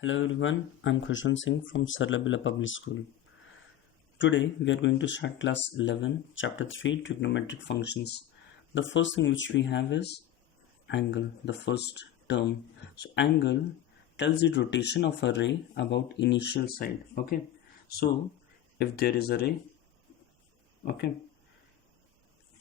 Hello everyone, I'm Khush-Want from Sarlabila Public School. Today we are going to start class 11, chapter 3, trigonometric functions. The first thing which we have is angle, the first term. So angle tells the rotation of a ray about initial side. Okay, so if there is a ray, okay,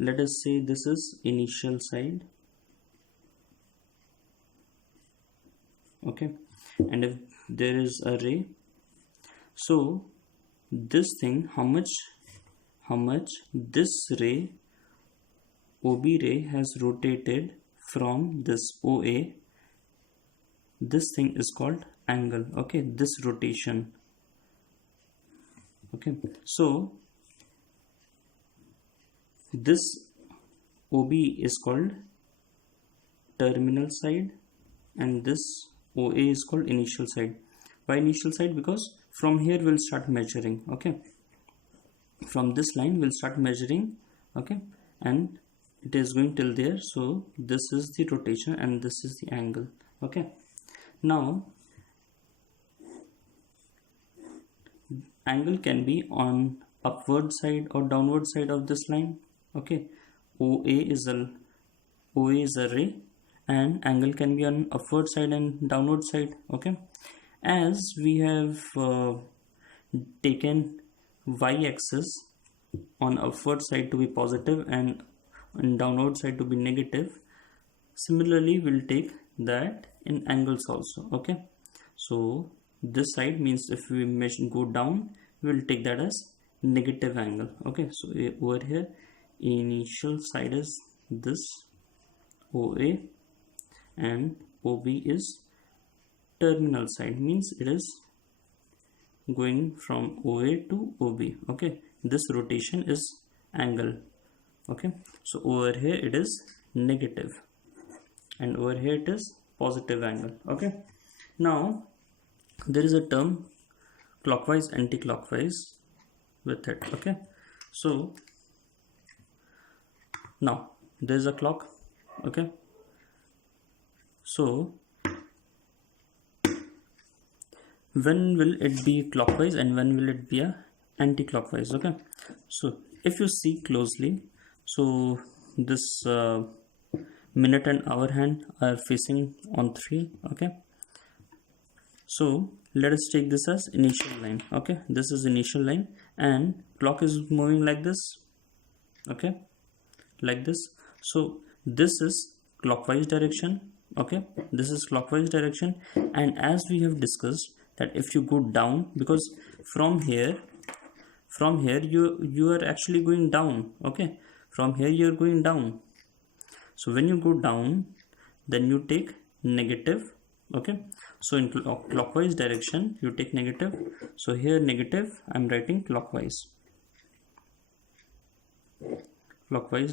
let us say this is initial side. Okay, and if there is a ray, so this thing, how much this ray, OB ray, has rotated from this OA, this thing is called angle. Okay, this rotation. Okay, so this OB is called terminal side and this OA is called initial side. Why initial side? Because from here we'll start measuring. Okay, from this line we'll start measuring. Okay, and it is going till there, so this is the rotation and this is the angle. Okay, now angle can be on upward side or downward side of this line. Okay, OA is a ray and angle can be on upward side and downward side. Okay, as we have taken y-axis on upward side to be positive and on downward side to be negative, similarly we'll take that in angles also. Okay, so this side means if we go down, we'll take that as negative angle. Okay, so over here initial side is this OA and OB is terminal side, means it is going from OA to OB. Okay, this rotation is angle. Okay, so over here it is negative and over here it is positive angle. Okay, now there is a term clockwise anti-clockwise with it. Okay, so now there is a clock. Okay, so when will it be clockwise and when will it be a anti-clockwise? Okay, so if you see closely, so this minute and hour hand are facing on 3. Okay, so let us take this as initial line. Okay, this is initial line and clock is moving like this. Okay, like this. So this is clockwise direction. Okay, this is clockwise direction, and as we have discussed that if you go down, because from here you are actually going down. Okay, from here you are going down, so when you go down then you take negative. Okay, so in clockwise direction you take negative, so here negative, I'm writing clockwise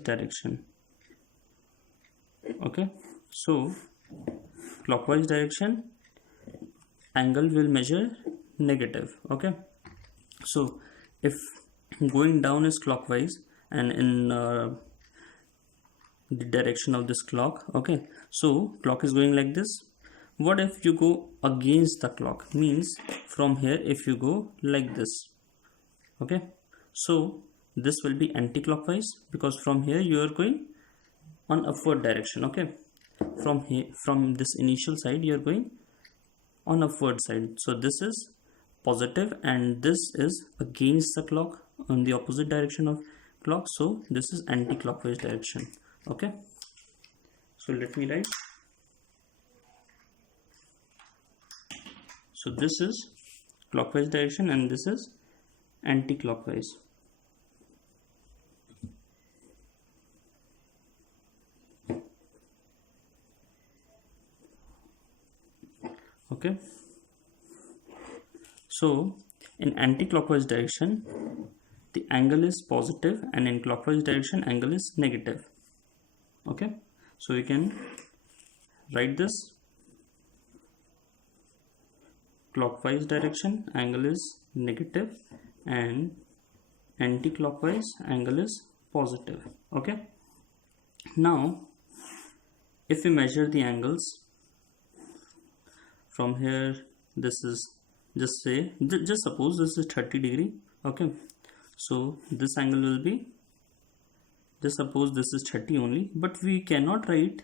direction. Okay, so clockwise direction angle will measure negative. Okay, so if going down is clockwise and in the direction of this clock, okay, so clock is going like this. What if you go against the clock? Means from here if you go like this. Okay, so this will be anti-clockwise because from here you are going on upward direction. Okay, from here, from this initial side you are going on upward side, so this is positive and this is against the clock on the opposite direction of clock, so this is anti-clockwise direction. Okay, so let me write. So this is clockwise direction and this is anti-clockwise. Okay, so in anti-clockwise direction the angle is positive and in clockwise direction angle is negative. Okay, so you can write this. Clockwise direction angle is negative and anti-clockwise angle is positive. Okay, now if we measure the angles from here this is, just say, just suppose this is 30 degree. Okay, so this angle will be, just suppose this is 30 only, but we cannot write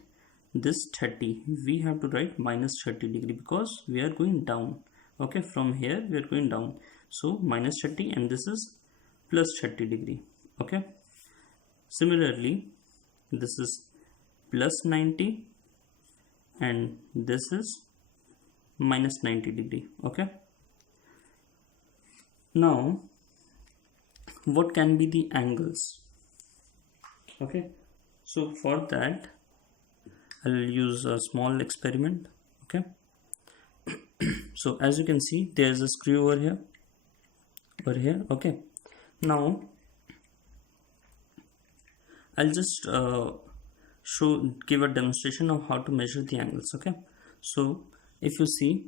this 30, we have to write minus 30 degree because we are going down. Okay, from here we are going down, so minus 30, and this is plus 30 degree. Okay, similarly this is plus 90 and this is minus 90 degree. Okay, now what can be the angles? Okay, so for that I'll use a small experiment. Okay, so as you can see, there's a screw over here. Okay, now I'll just give a demonstration of how to measure the angles. Okay, so if you see,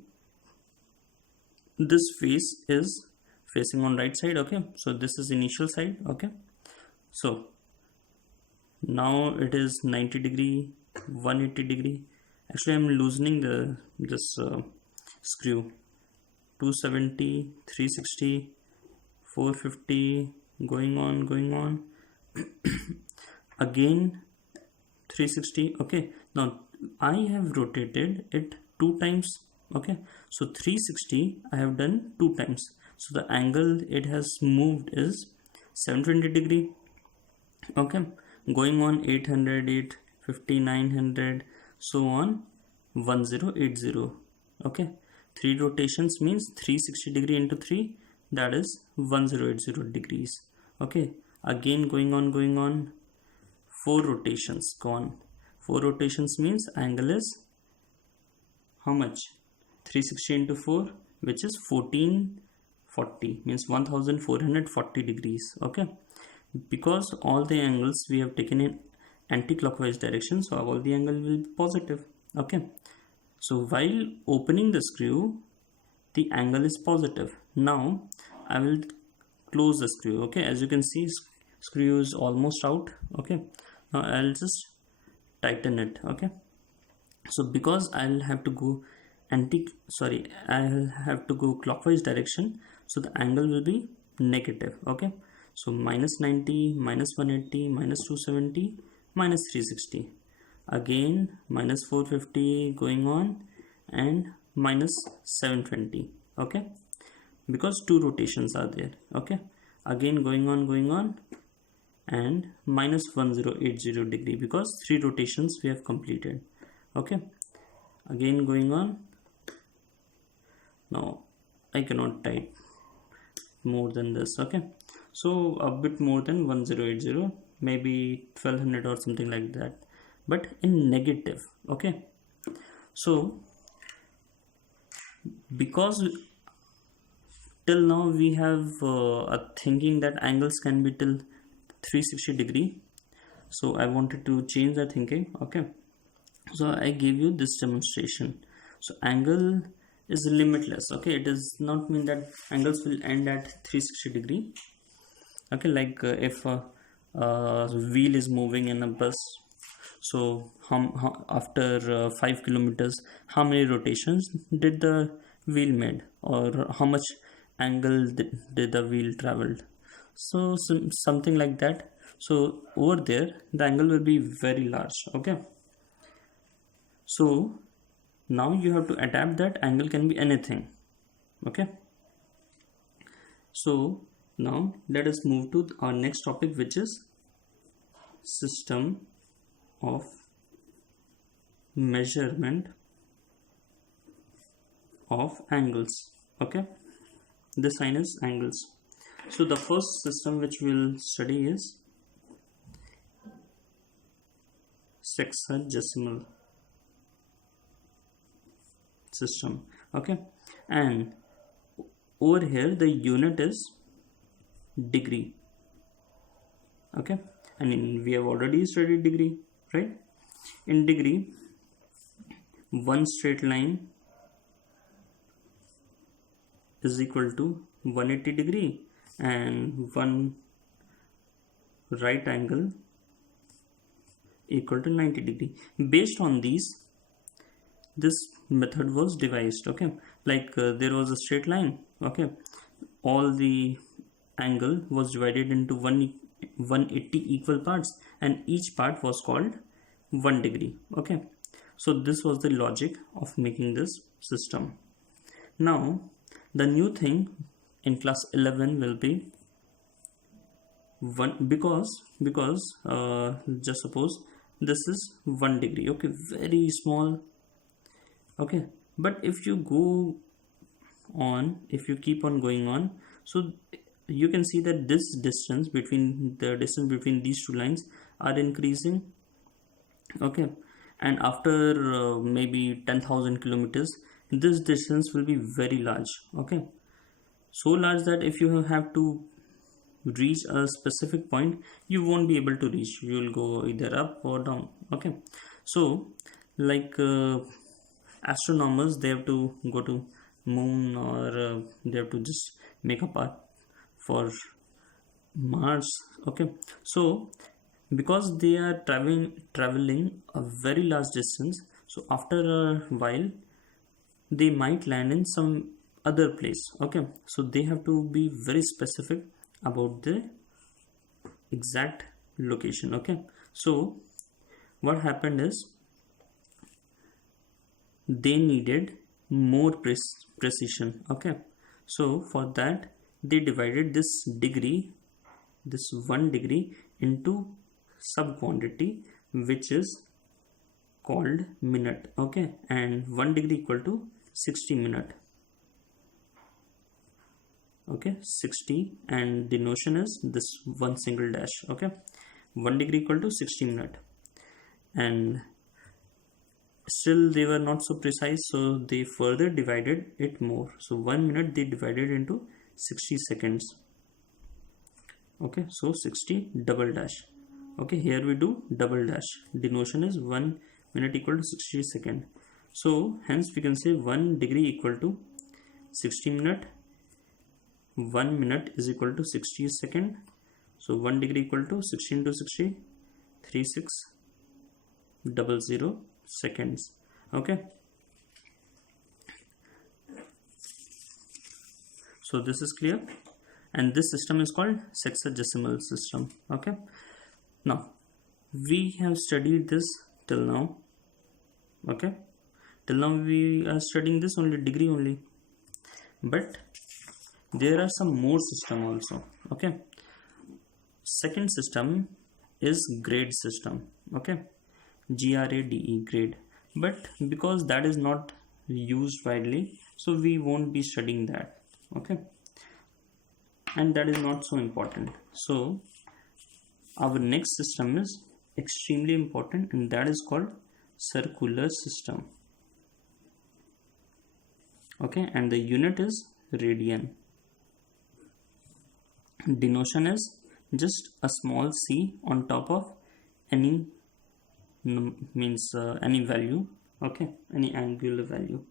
this face is facing on right side. Okay, so this is initial side. Okay, so now it is 90 degree, 180 degree. Actually I'm loosening this screw. 270, 360, 450, going on again 360. Okay, now I have rotated it 2 times. Okay, so 360 I have done 2 times, so the angle it has moved is 720 degree. Okay, going on 800, 850, 900, so on 1080. Okay, 3 rotations means 360 degree into 3, that is 1080 degrees. Okay, again going on 4 rotations gone. 4 rotations means angle is how much? 360 into 4, which is 1440, means 1440 degrees. Okay, because all the angles we have taken in anti-clockwise direction, so all the angle will be positive. Okay, so while opening the screw, the angle is positive. Now I will close the screw. Okay, as you can see, screw is almost out. Okay, now I'll just tighten it. Okay, so because I'll have to go I'll have to go clockwise direction, so the angle will be negative. Okay, so minus 90, minus 180, minus 270, minus 360, again minus 450 going on, and minus 720. Okay, because 2 rotations are there. Okay, again going on and minus 1080 degree because 3 rotations we have completed. Okay, again going on. Now I cannot type more than this. Okay, so a bit more than 1080, maybe 1200 or something like that, but in negative. Okay, so because till now we have a thinking that angles can be till 360 degree, so I wanted to change the thinking. Okay, so I gave you this demonstration. So angle is limitless. Okay, it does not mean that angles will end at 360 degree. Okay, like if a wheel is moving in a bus, so after 5 kilometers, how many rotations did the wheel made, or how much angle did the wheel traveled? So something like that. So over there the angle will be very large. Okay, so now you have to adapt that angle can be anything. Okay, so now let us move to our next topic, which is system of measurement of angles. Okay, this sign is angles. So the first system which we'll study is sexagesimal system. Okay, and over here the unit is degree. Okay, and we have already studied degree, right? In degree, one straight line is equal to 180 degree and one right angle equal to 90 degree. Based on these, this method was devised. Okay, like there was a straight line. Okay, all the angle was divided into 180 equal parts, and each part was called 1 degree. Okay, so this was the logic of making this system. Now the new thing in class 11 will be one, because just suppose this is 1 degree. Okay, very small. Okay, but if you go on, if you keep on going on, so you can see that this distance between these two lines are increasing. Okay, and after maybe 10,000 kilometers, this distance will be very large. Okay, so large that if you have to reach a specific point, you won't be able to reach. You will go either up or down. Okay, so like astronomers, they have to go to moon, or they have to just make a path for Mars. Okay, so because they are traveling a very large distance, so after a while they might land in some other place. Okay, so they have to be very specific about the exact location. Okay, so what happened is they needed more precision. Okay, so for that they divided this 1 degree into sub quantity, which is called minute. Okay, and 1 degree equal to 60 minute. Okay, 60, and the notion is this one single dash. Okay, 1 degree equal to 60 minute, and still they were not so precise, so they further divided it more. So 1 minute they divided into 60 seconds. Okay, so 60 double dash. Okay, here we do double dash. The notion is 1 minute equal to 60 second. So hence we can say 1 degree equal to 60 minute. 1 minute is equal to 60 second. So 1 degree equal to 60 into 60, 3600 seconds. Okay, so this is clear, and this system is called sexagesimal system. Okay, now we have studied this till now. Okay, till now we are studying this only degree only, but there are some more system also. Okay, second system is grade system. Okay, GRADE, grade, but because that is not used widely, so we won't be studying that. Okay, and that is not so important. So our next system is extremely important, and that is called circular system. Okay, and the unit is radian. The notion is just a small c on top of any any value. Okay, any angular value.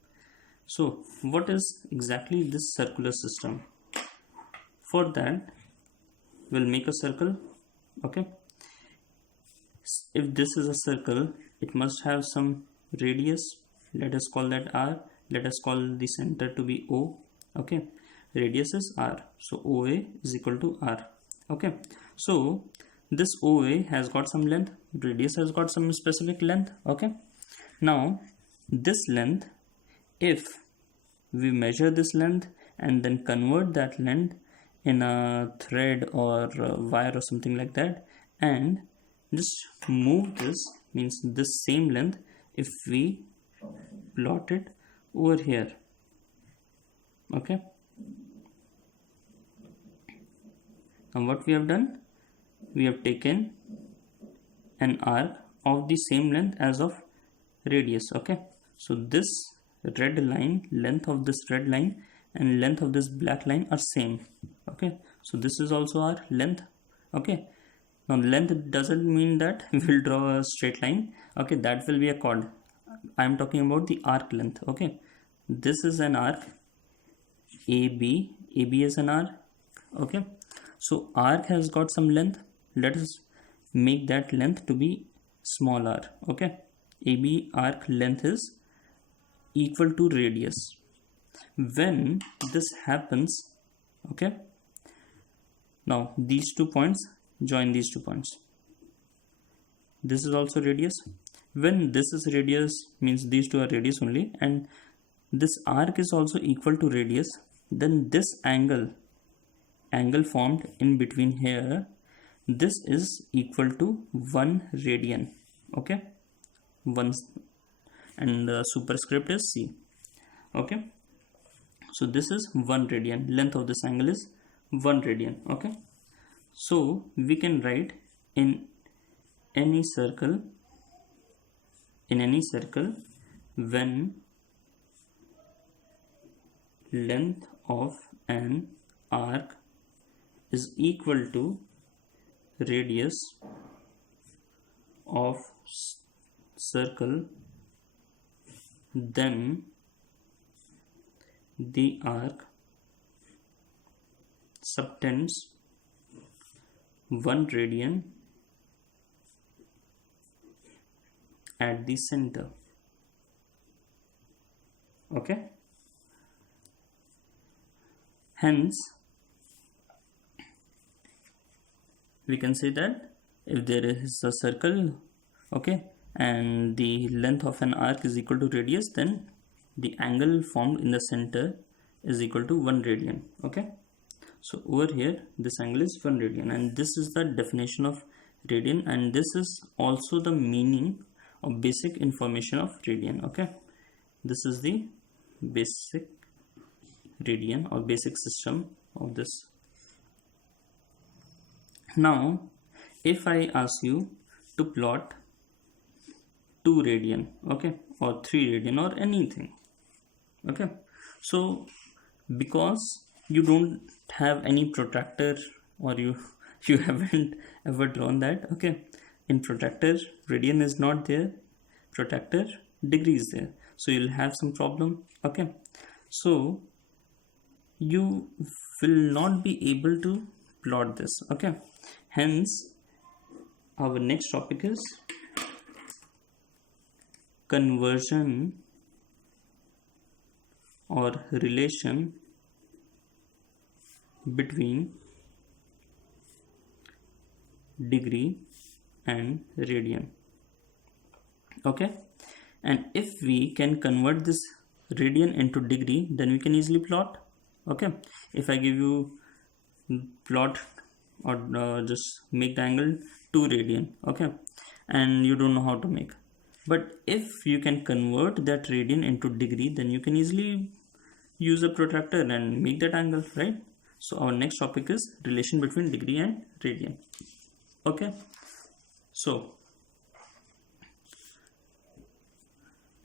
So what is exactly this circular system? For that, we'll make a circle. Okay, if this is a circle, it must have some radius. Let us call that r. Let us call the center to be o. Okay, radius is r, so OA is equal to r. Okay, so this OA has got some length, radius has got some specific length. Okay, now this length, if we measure this length and then convert that length in a thread or a wire or something like that, and just move this, means this same length, if we plot it over here. Okay, and what we have done, we have taken an arc of the same length as of radius. Okay, so this red line, length of this red line and length of this black line are same. Okay, so this is also our length. Okay, now length doesn't mean that we will draw a straight line. Okay, that will be a chord. I am talking about the arc length. Okay, this is an arc AB. AB is an arc. Okay, so arc has got some length. Let us make that length to be small r. Okay, AB arc length is equal to radius. When this happens, okay, now these 2 points join these 2 points. This is also radius. When this is radius, means these two are radius only, and this arc is also equal to radius, then this angle formed in between here, this is equal to 1 radian. Okay, 1, and the superscript is c. Okay, so this is 1 radian. Length of this angle is 1 radian. Okay, so we can write in any circle, when length of an arc is equal to radius of circle, then the arc subtends 1 radian at the center. Okay, hence we can say that if there is a circle, okay, and the length of an arc is equal to radius, then the angle formed in the center is equal to 1 radian. Okay, so over here this angle is 1 radian, and this is the definition of radian, and this is also the meaning or basic information of radian. Okay, this is the basic radian or basic system of this. Now if I ask you to plot 2 radian, okay, or 3 radian or anything, okay, so because you don't have any protractor, or you haven't ever drawn that, okay, in protractor radian is not there, protractor degree is there, so you'll have some problem. Okay, so you will not be able to plot this. Okay, hence our next topic is conversion or relation between degree and radian. Okay, and if we can convert this radian into degree, then we can easily plot. Okay, if I give you plot or just make the angle 2 radian, okay, and you don't know how to make, but if you can convert that radian into degree, then you can easily use a protractor and make that angle, right? So our next topic is relation between degree and radian. Okay, so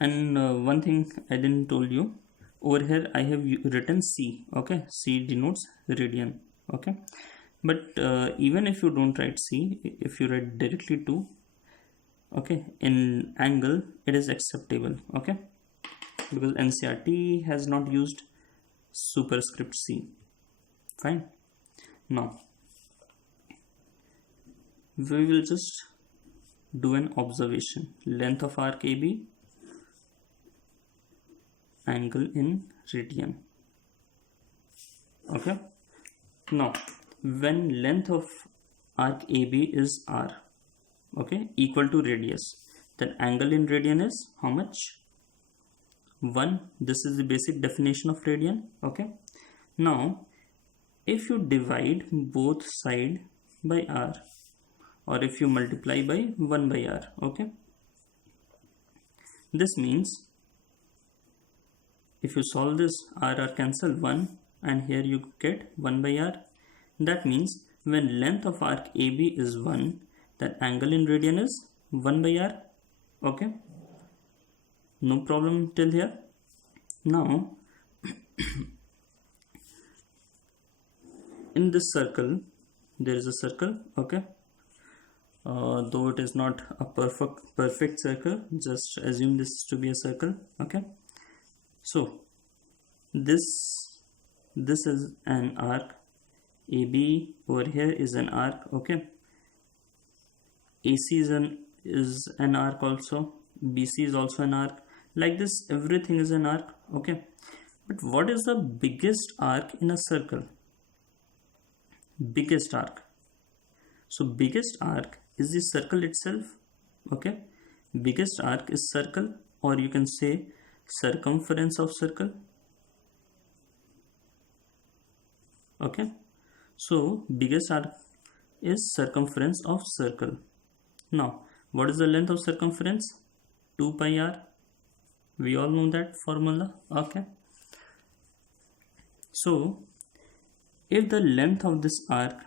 and one thing I didn't told you, over here I have written c. Okay, c denotes radian. Okay, but even if you don't write c, if you write directly 2, okay, in angle it is acceptable. Okay, because NCERT has not used superscript c. Fine. Now we will just do an observation. Length of arc AB, angle in radian. Okay, now when length of arc AB is r, okay, equal to radius, then angle in radian is how much? 1. This is the basic definition of radian. Okay, now if you divide both side by r, or if you multiply by 1 by r, okay, this means if you solve this, r cancel 1, and here you get 1 by r. That means when length of arc AB is 1, that angle in radian is 1 by r. Okay, no problem till here. Now in this circle, there is a circle. Okay, though it is not a perfect circle, just assume this to be a circle. Okay, so this is an arc. AB over here is an arc. Okay, AC is an arc also. BC is also an arc. Like this, everything is an arc. Okay, but what is the biggest arc in a circle? Biggest arc. So biggest arc is the circle itself. Okay, biggest arc is circle, or you can say circumference of circle. Okay, so biggest arc is circumference of circle. Now what is the length of circumference? 2 pi r. We all know that formula. Okay, so if the length of this arc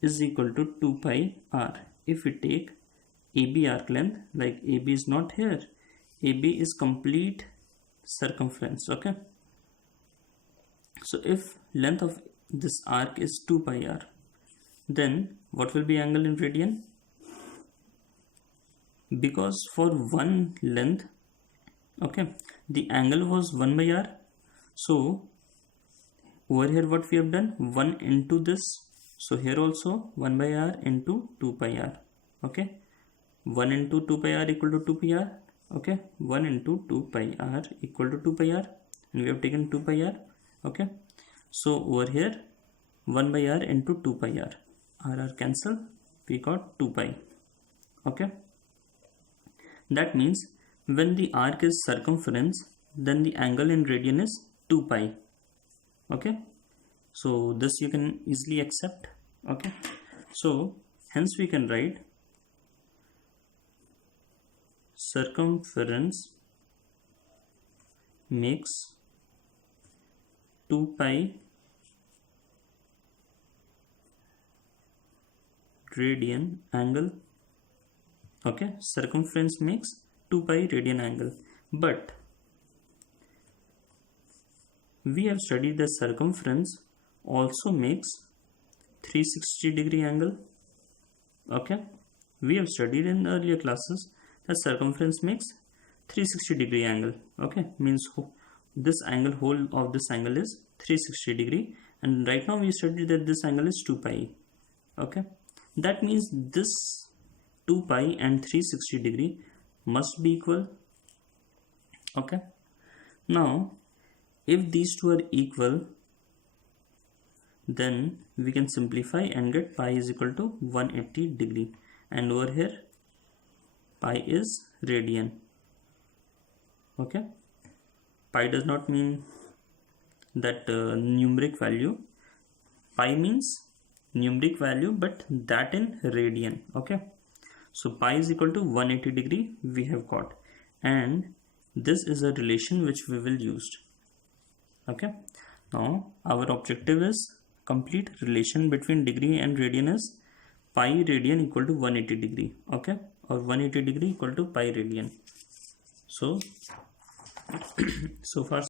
is equal to 2 pi r, if we take AB arc length, like AB is not here, AB is complete circumference. Okay, so if length of this arc is 2 pi r, then what will be angle in radian? Because for one length, okay, the angle was 1 by r, so over here what we have done, 1 into this, so here also 1 by r into 2 pi r. Okay, 1 into 2 pi r equal to 2 pi r. Okay, 1 into 2 pi r equal to 2 pi r, and we have taken 2 pi r. Okay, so over here 1 by r into 2 pi r cancel, we got 2 pi. Okay, that means when the arc is circumference, then the angle in radian is 2 pi. Okay, so this you can easily accept. Okay, so hence we can write circumference makes 2 pi radian angle. Okay, circumference makes 2 pi radian angle, but we have studied that circumference also makes 360-degree angle. Okay, we have studied in earlier classes that circumference makes 360-degree angle. Okay, means this angle, whole of this angle is 360-degree, and right now we studied that this angle is 2 pi. Okay, that means this 2 pi and 360-degree must be equal. Okay, now if these two are equal, then we can simplify and get pi is equal to 180-degree, and over here pi is radian. Okay, pi does not mean that numeric value. Pi means numeric value, but that in radian. Okay, so pi is equal to 180-degree we have got, and this is a relation which we will use. Okay, now our objective is complete relation between degree and radian is pi radian equal to 180-degree. Okay, or 180-degree equal to pi radian. So so far